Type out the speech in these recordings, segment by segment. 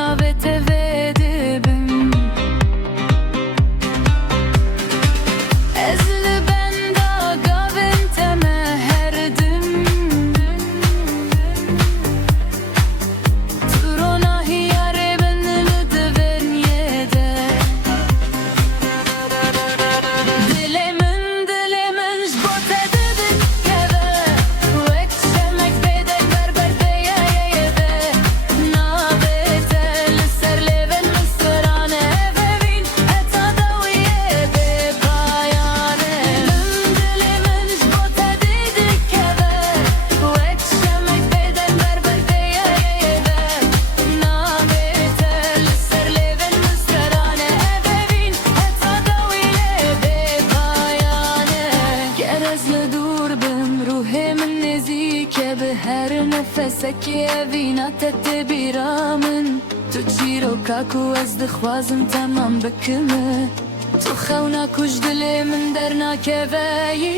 nave teve dibim. Ezli benda gavin teme herdim. Turona hiyare benli diven yede. Dilimin jbote dedik keve. Vek şemek bedel berber beye yeve. Navete lisser leven mısırane evevin. Eta daviye be bayane. Dilimin jbote dedik keve. Vek şemek bedel berber beye yeve. Navete lisser leven mısırane evevin. Eta daviye be bayane. Gerezli dur bim ruhimin nezike be her nefesek evina tete biramın. Tu çiro kaku ez dixwazim tamam bikime. Tu xewna kuj dilimin derna keveyi.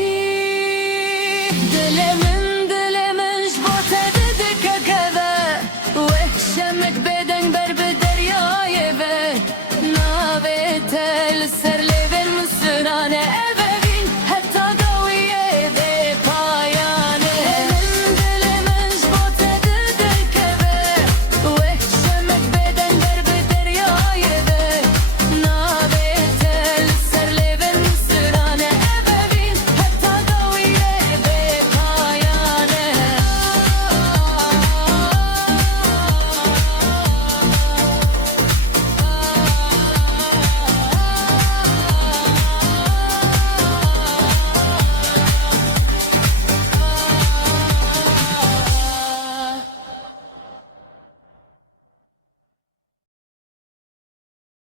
Dilimin